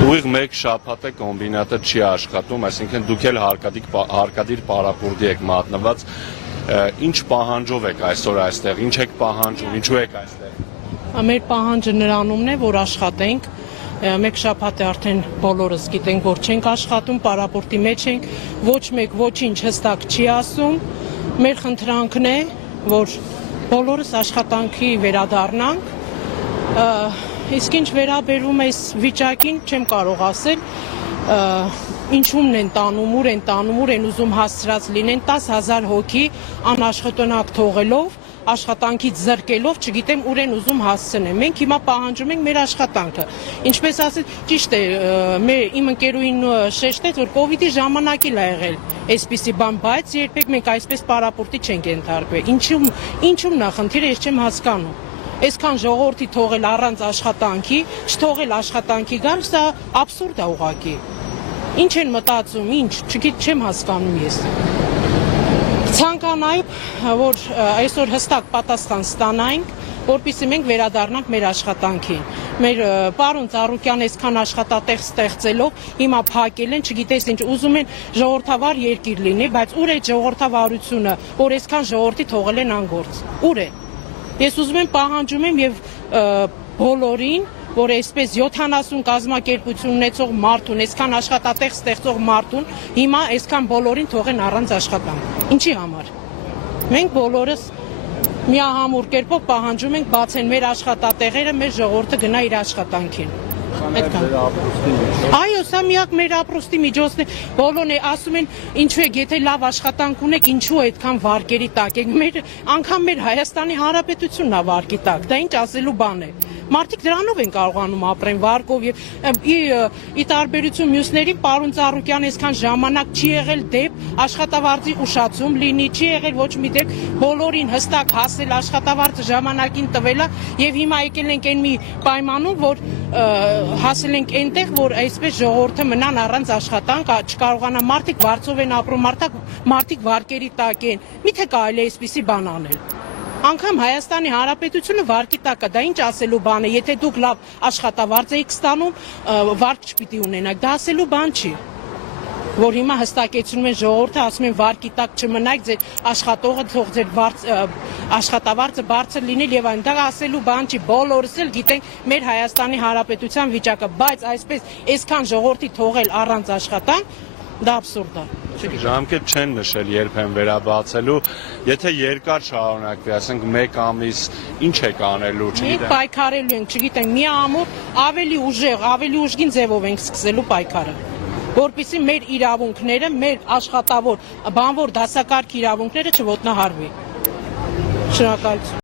Ուղիղ մեկ շաբաթ է կոմբինատը չի աշխատում, այսինքն դուք էլ հարկադիր պարապորտի եք մատնված, ինչ պահանջով եք այսօր այստեղ, ինչ եք պահանջում, ինչու եք այստեղ։ Մեր պահանջը նրանումն է, որ աշխատենք, մեկ շաբաթ է արդեն բոլորս գիտենք, որ չենք աշխատում, պարապորտի մեջ ենք, ոչ մեկ ոչինչ հստակ չի ասում, մեր խնդրանքն է, որ բոլորս աշխատանքի վերադառնանք, իսկ ինչ վերաբերում է վիճակին, չեմ կարող ասել, ինչումն են տանում, ուր են ուզում հասցրած լինեն 10,000 հոգի անաշխատանակ թողելով, աշխատանքից զրկելով, չգիտեմ ուր են ուզում հասցնել։ Մենք հիմա պահանջում ենք մեր աշխատանքը։ Ինչպես ասել, ճիշտ է, իմ ընկերուհին շեշտեց, որ կովիդի ժամանակ էլ ա եղել այսպիսի բան, բայց երբեք մենք այսպես պարապորտի չենք ենթարկվել։ Ինչու՞մն է խնդիրը, ես չեմ հասկանում։ Այսքան ժողովրդի թողել առանց աշխատանքի, չթողել աշխատանքի գալ, սա աբսուրդ է ուղղակի։ Ինչ են մտածում, ինչ, չեմ հասկանում ես։ Ցանկանայք, որ այսօր հստակ պատասխան ստանանք, որպեսզի մենք վերադառնանք մեր աշխատանքին։ Մեր պարոն Ծառուկյան այսքան աշխատատեղ ստեղծելով, հիմա փակել են, չգիտես ինչ, ուզում են ժողովրդավար երկիր լինի, բայց ուր է ժողովրդավարությունը, որ այսքան ժողովրդի թողել են անգործ։ Ուր է։ Ես ուզում եմ պահանջում եմ եւ բոլորին, որ այսպես 70 կազմակերպություն ունեցող մարդուն, այսքան աշխատատեղ ստեղծող մարդուն, հիմա այսքան բոլորին թողեն առանց աշխատանք։ Ինչի համար։ Մենք բոլորս միահամուռ կերպով պահանջում ենք բացեն մեր աշխատատեղերը, մեր ժողովուրդը գնա իր աշխատանքին։ Այո, սա միակ մեր ապրոստի միջոցն է, բոլորն ասում են, ինչու եք, եթե լավ աշխատանք ունեք, ինչու այդքան վարկերի տակ եք, անգամ մեր Հայաստանի Հանրապետությունն է վարկի տակ, դա ինչ ասելու բան է։ Մարդիկ դրանով են կարողանում ապրեն վարկով եւ ի տարբերություն մյուսների պարոն Ծառուկյան այսքան ժամանակ չի եղել դեպ աշխատավարձի ուշացում լինի, չի եղել ոչ մի դեպ բոլորին հստակ հասել աշխատավարձը ժամանակին տվելա եւ հիմա եկել ենք այն մի պայմանում, որ հասել ենք այնտեղ, որ այսպես ժողովուրդը մնան առանց աշխատանք, չկարողանա մարդիկ վարձով են ապրում, մարդիկ վարկերի տակ են։ Միթե կարելի է այսպիսի բան անել։ Անգամ Հայաստանի Հանրապետությունը վարկի տակ է, դա ինչ ասելու բան է, եթե դուք լավ աշխատավարձ եք ստանում, վարկ չպիտի ունենաք, դա ասելու բան չի։ Որ հիմա հստակեցնում են ժողովուրդը, ասում են վարկի տակ չմնայք, ձեր աշխատողը թող ձեր աշխատավարձը բարձր լինել եւ այն, դա ասելու բան չի, բոլորս էլ գիտենք մեր Հայաստանի Հանրապետության վիճակը, բայց այսպես այսքան ժողովրդի թողել առանց աշխատանք, դա աբսուրդ է։ Ժամկետ չեն նշել երբեմն վերաբացելու, եթե երկար շարունակվի, ասենք 1 ամիս, ինչ եք անելու, չգիտեմ։ Մենք պայքարելու ենք, չգիտեմ, մի ամուր ավելի ուժեղ, ավելի ուժգին ձևով ենք սկսելու պայքարը, որպեսզի մեր իրավունքները, մեր աշխատավոր, բանվոր դասակարգ իրավունքները չոտնահարվի։ Շնորհակալություն։